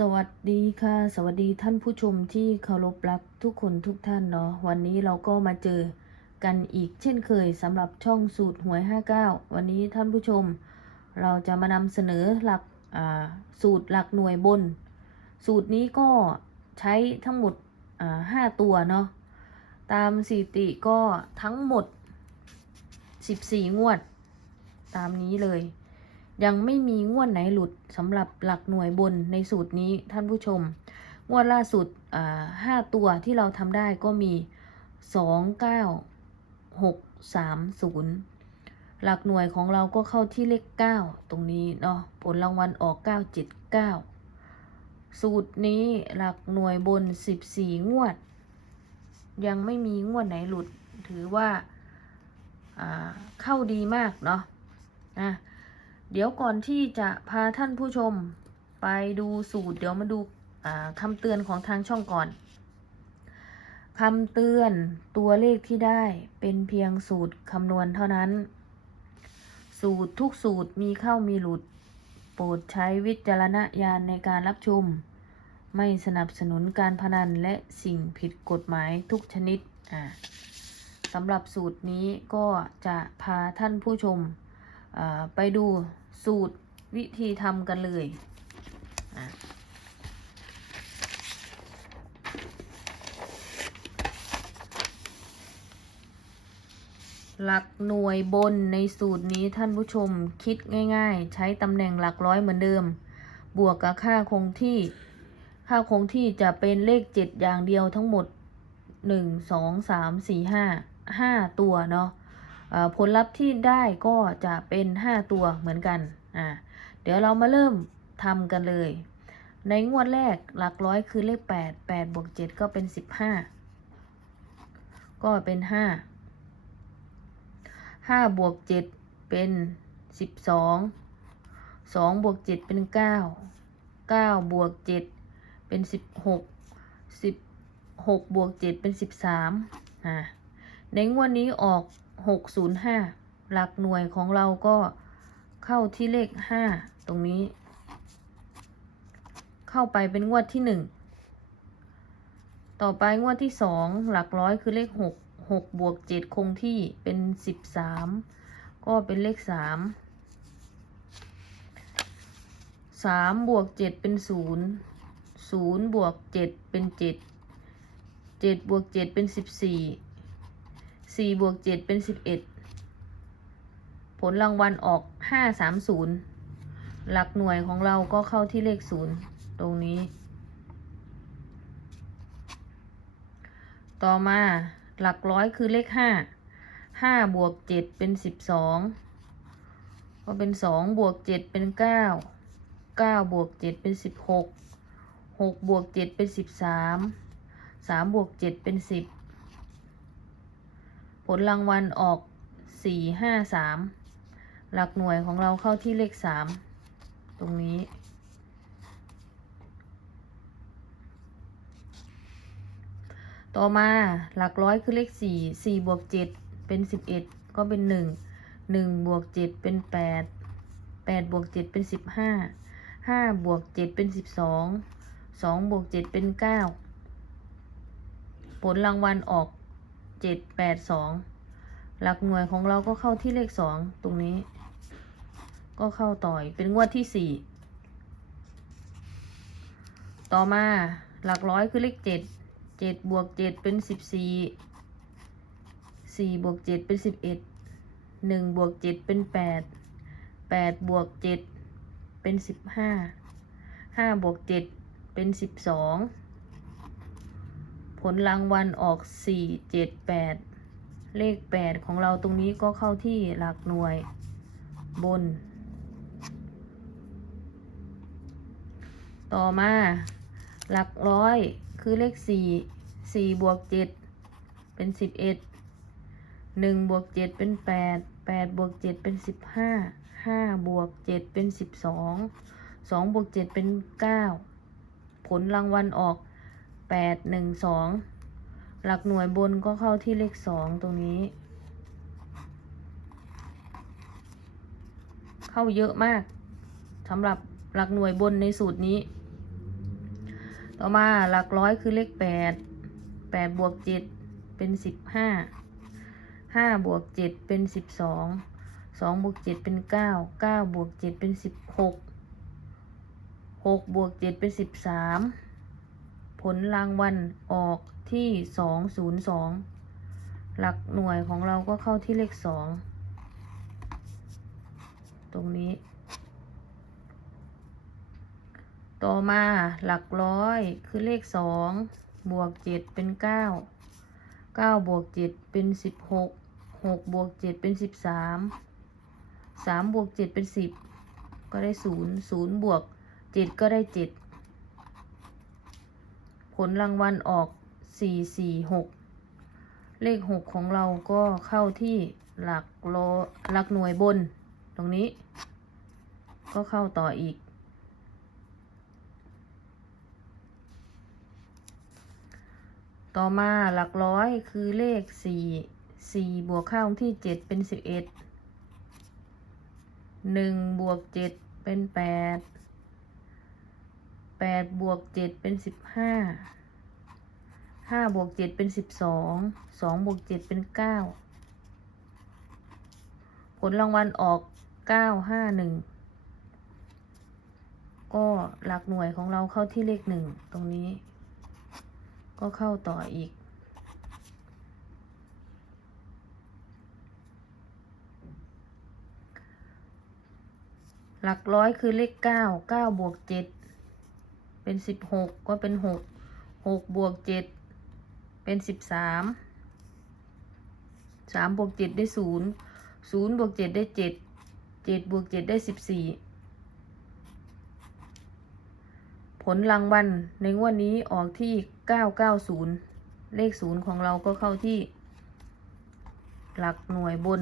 สวัสดีค่ะ สวัสดีท่านผู้ชมที่เคารพรักทุกคนทุกท่านเนาะวันนี้เราก็มาเจอกันอีกเช่นเคยสำหรับช่องสูตรหวย 59 วันนี้ท่านผู้ชม เราจะมานำเสนอหลักอ่าสูตรหลักหน่วยบน สูตรนี้ก็ใช้ทั้งหมดอ่าห้าตัวเนาะตามสถิติก็ทั้งหมด 14 งวด ตามนี้เลย ยังไม่มีงวดไหนหลุดสำหรับหลักหน่วยบนในสูตรนี้ท่านผู้ชม งวดล่าสุดห้าตัวที่เราทำได้ก็มีสองเก้าหกสามศูนย์หลักหน่วยของเราก็เข้าที่เลขเก้าตรงนี้เนาะผลรางวัลออกเก้าเจ็ดเก้าสูตรนี้หลักหน่วยบนสิบสี่งวด ยังไม่มีงวดไหนหลุด ถือว่าอ่าเข้าดีมากเนาะนะ เดี๋ยวก่อนที่จะพาท่านผู้ชมไปดูสูตร เดี๋ยวมาดูคำเตือนของทางช่องก่อนคำเตือนตัวเลขที่ได้เป็นเพียงสูตรคำนวณเท่านั้น สูตรทุกสูตรมีเข้ามีหลุด โปรดใช้วิจารณญาณในการรับชม ไม่สนับสนุนการพนันและสิ่งผิดกฎหมายทุกชนิดสำหรับสูตรนี้ก็จะพาท่านผู้ชม ไปดูสูตรวิธีทำกันเลยอะหลักหน่วยบนในสูตรนี้ท่านผู้ชมคิดง่ายๆ ใช้ตำแหน่งหลักร้อยเหมือนเดิม บวกกับค่าคงที่ ค่าคงที่จะเป็นเลขเจ็ดอย่างเดียวทั้งหมดหนึ่งสองสามสี่ห้าห้าตัวเนาะ ผลลัพธ์ที่ได้ก็จะเป็น 5 ตัวเหมือนกันอ่าเดี๋ยวเรามาเริ่มทำกันเลย ในงวดแรกหลักร้อยคือเลข 8 8บวก7ก็เป็น 15 ก็เป็น 5 5บวก7เป็น 12 2บวก7เป็น 9 9 บวก 7 เป็น 16 16 บวก 7 เป็น 13อ่าในงวดนี้ออก หกศูนย์ห้าหลักหน่วยของเราก็เข้าที่เลขห้าตรงนี้ เข้าไปเป็นงวดที่หนึ่งต่อไปงวดที่สองหลักร้อยคือเลขหกหกบวกเจ็ดคงที่เป็นสิบสามก็เป็นเลขสามสามบวกเจ็ดเป็นศูนย์ศูนย์บวกเจ็ดเป็นเจ็ดเจ็ดบวกเจ็ดเป็นสิบสี่ สี่บวกเจ็ดเป็นสิบเอ็ดผลรางวัลออกห้าสามศูนย์หลักหน่วยของเราก็เข้าที่เลขศูนย์ตรงนี้ ต่อมาหลักร้อยคือเลขห้าห้าบวกเจ็ดเป็นสิบสองก็เป็นสองบวกเจ็ดเป็นเก้าเก้าบวกเจ็ดเป็นสิบหกหกบวกเจ็ดเป็นสิบสามสามบวกเจ็ดเป็นสิบ ผลรางวัลออกสี่ห้าสามหลักหน่วยของเราเข้าที่เลขสามตรงนี้ ต่อมาหลักร้อยคือเลขสี่สี่บวกเจ็ดเป็นสิบเอ็ดก็เป็นหนึ่งหนึ่งบวกเจ็ดเป็นแปดแปดบวกเจ็ดเป็นสิบห้าห้าบวกเจ็ดเป็นสิบสองสองบวกเจ็ดเป็นเก้าผลรางวัลออก เจ็ดแปดสองหลักหน่วยของเราก็เข้าที่เลขสองตรงนี้ ก็เข้าต่อยเป็นงวดที่สี่ต่อมาหลักร้อยคือเลขเจ็ดเจ็ดบวกเจ็ดเป็นสิบสี่สี่บวกเจ็ดเป็นสิบเอ็ดหนึ่งบวกเจ็ดเป็นแปดแปดบวกเจ็ดเป็นสิบห้าห้าบวกเจ็ดเป็นสิบสอง ผลรางวัลออกสี่เจ็ดแปดเลขแปดของเราตรงนี้ก็เข้าที่หลักหน่วยบน ต่อมา หลักร้อยคือเลขสี่สี่บวกเจ็ดเป็นสิบเอ็ดหนึ่งบวกเจ็ดเป็นแปดแปดบวกเจ็ดเป็นสิบห้าห้าบวกเจ็ดเป็นสิบสองสองบวกเจ็ดเป็นเก้าผลรางวัลออก แปดหนึ่งสองหลักหน่วยบนก็เข้าที่เลขสองตรงนี้ เข้าเยอะมากสำหรับหลักหน่วยบนในสูตรนี้ ต่อมาหลักร้อยคือเลขแปดแปดบวกเจ็ดเป็นสิบห้าห้าบวกเจ็ดเป็นสิบสองสองบวกเจ็ดเป็นเก้าเก้าบวกเจ็ดเป็นสิบหกหกบวกเจ็ดเป็นสิบสาม ผลรางวัลออกที่สองศูนย์สองหลักหน่วยของเราก็เข้าที่เลขสองตรงนี้ ต่อมาหลักร้อยคือเลขสองบวกเจ็ดเป็นเก้าเก้าบวกเจ็ดเป็นสิบหกหกบวกเจ็ดเป็นสิบสามสามบวกเจ็ดเป็นสิบก็ได้ศูนย์ศูนย์บวกเจ็ดก็ได้เจ็ด ผลรางวัลออกสี่สี่หกเลขหกของเราก็เข้าที่หลักโลหลักหน่วยบน ตรงนี้ ก็เข้าต่ออีก ต่อมาหลักร้อยคือเลขสี่สี่บวกค่าคงที่เจ็ดเป็นสิบเอ็ดหนึ่งบวกเจ็ดเป็นแปด แปดบวกเจ็ดเป็นสิบห้าห้าบวกเจ็ดเป็นสิบสองสองบวกเจ็ดเป็นเก้าผลรางวัลออกเก้าห้าหนึ่งก็หลักหน่วยของเราเข้าที่เลขหนึ่งตรงนี้ ก็เข้าต่ออีก หลักร้อยคือเลขเก้าเก้าบวกเจ็ด เป็นสิบหกก็เป็นหกหกบวกเจ็ดเป็นสิบสามสามบวกเจ็ดได้ศูนย์ศูนย์บวกเจ็ดได้เจ็ดเจ็ดบวกเจ็ดได้สิบสี่ผลรางวัลในงวดนี้ออกที่ 990 เลขศูนย์ของเราก็เข้าที่ หลักหน่วยบน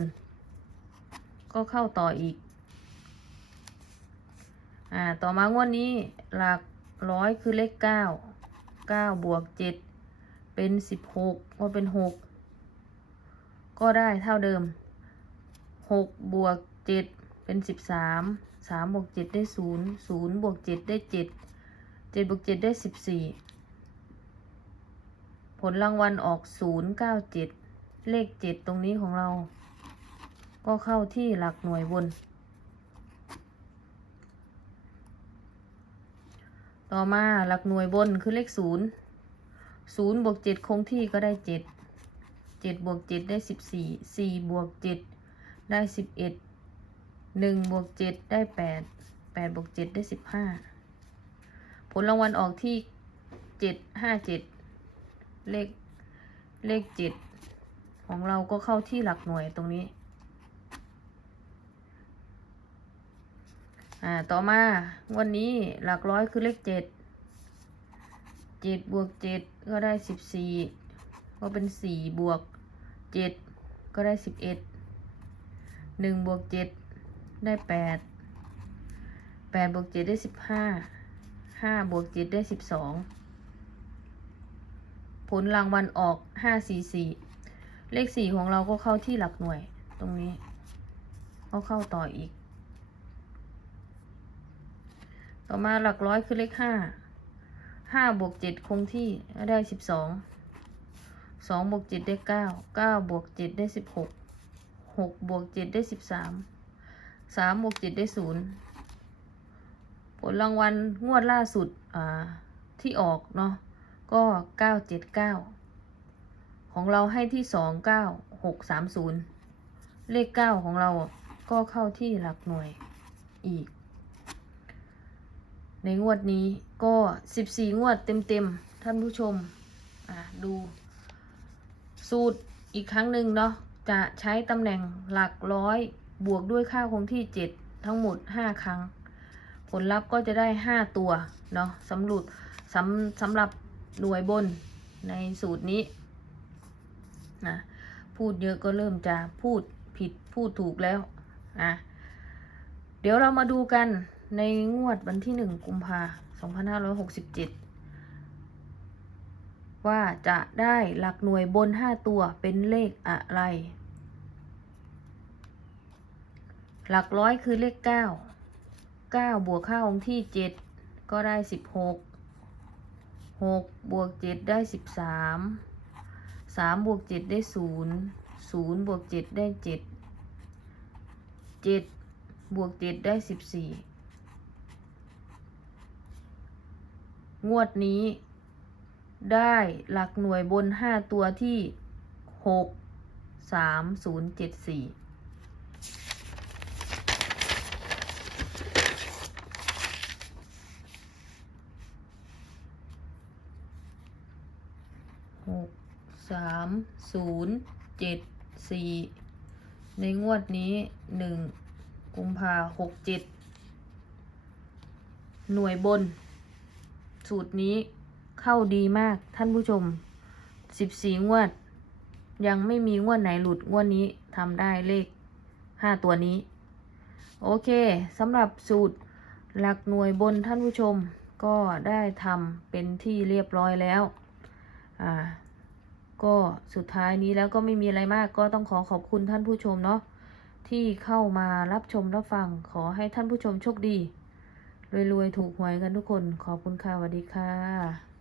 ก็เข้าต่ออีก อ่า ต่อมางวดนี้หลัก ร้อยคือเลข9 9บวก7เป็น16ก็เป็น6ก็ได้เท่าเดิม6บวก7เป็น13 3บวก7ได้0 0บวก7ได้7เจ็ดบวกเจ็ดได้สิบสี่ผลรางวัลออกศูนย์เก้าเจ็ดเลขเจ็ดตรงนี้ของเรา ก็เข้าที่หลักหน่วยบน ต่อมาหลักหน่วยบนคือเลขศูนย์ศูนย์บวกเจ็ดคงที่ก็ได้เจ็ดเจ็ดบวกเจ็ดได้สิบสี่สี่บวกเจ็ดได้สิบเอ็ดหนึ่งบวกเจ็ดได้แปดแปดบวกเจ็ดได้สิบห้าผลรางวัลออกที่เจ็ดห้าเจ็ดเลขเลขเจ็ดของเราก็เข้าที่หลักหน่วยตรงนี้ อ่า ต่อมาวันนี้หลักร้อยคือเลขเจ็ด เจ็ดบวกเจ็ดก็ได้สิบสี่ก็เป็นสี่บวกเจ็ดก็ได้สิบเอ็ด หนึ่งบวกเจ็ดได้แปด แปดบวกเจ็ดได้สิบห้า ห้าบวกเจ็ดได้สิบสอง ผลรางวัลออกห้าสี่สี่ เลขสี่ของเราก็เข้าที่หลักหน่วยตรงนี้ ก็เข้าต่ออีก ต่อมาหลักร้อยคือเลขห้าห้าบวกเจ็ดคงที่ได้สิบสองสองบวกเจ็ดได้เก้าเก้าบวกเจ็ดได้สิบหกหกบวกเจ็ดได้สิบสามสามบวกเจ็ดได้ศูนย์ผลรางวัลงวดล่าสุดอ่าที่ออกเนาะก็เก้าเจ็ดเก้าของเราให้ที่สองเก้าหกสามศูนย์เลขเก้าของเราก็เข้าที่หลักหน่วยอีก ในงวดนี้ก็สิบสี่งวดเต็มๆ ท่านผู้ชม อ่าดู สูตรอีกครั้งหนึ่งเนาะ จะใช้ตำแหน่งหลักร้อยบวกด้วยค่าคงที่เจ็ดทั้งหมดห้าครั้ง ผลลัพธ์ก็จะได้ห้าตัว เนาะสำหรับสำสำหรับหน่วยบนในสูตรนี้นะพูดเยอะก็เริ่มจะพูดผิดพูดถูกแล้วอะเดี๋ยวเรามาดูกัน ในงวดวันที่หนึ่งกุมภาสองพันห้าร้อยหกสิบเจ็ดว่าจะได้หลักหน่วยบนห้าตัวเป็นเลขอะไร หลักร้อยคือเลขเก้าเก้าบวกค่าองที่เจ็ดก็ได้สิบหกหกบวกเจ็ดได้สิบสามสามบวกเจ็ดได้ศูนย์ศูนย์บวกเจ็ดได้เจ็ดเจ็ดบวกเจ็ดได้สิบสี่ งวดนี้ ได้หลักหน่วยบนห้าตัวที่หกสามศูนย์เจ็ดสี่หกสามศูนย์เจ็ดสี่ในงวดนี้หนึ่งกุมภาหกเจ็ดหน่วยบน สูตรนี้เข้าดีมากท่านผู้ชมสิบสี่งวด ยังไม่มีงวดไหนหลุดงวดนี้ทำได้เลขห้าตัวนี้ โอเคสำหรับสูตรหลักหน่วยบนท่านผู้ชมก็ได้ทำเป็นที่เรียบร้อยแล้ว อ่า ก็สุดท้ายนี้แล้วก็ไม่มีอะไรมาก ก็ต้องขอขอบคุณท่านผู้ชมเนาะที่เข้ามารับชมรับฟังขอให้ท่านผู้ชมโชคดี รวยๆ ถูกหวยกันทุกคน ขอบคุณค่ะสวัสดีค่ะ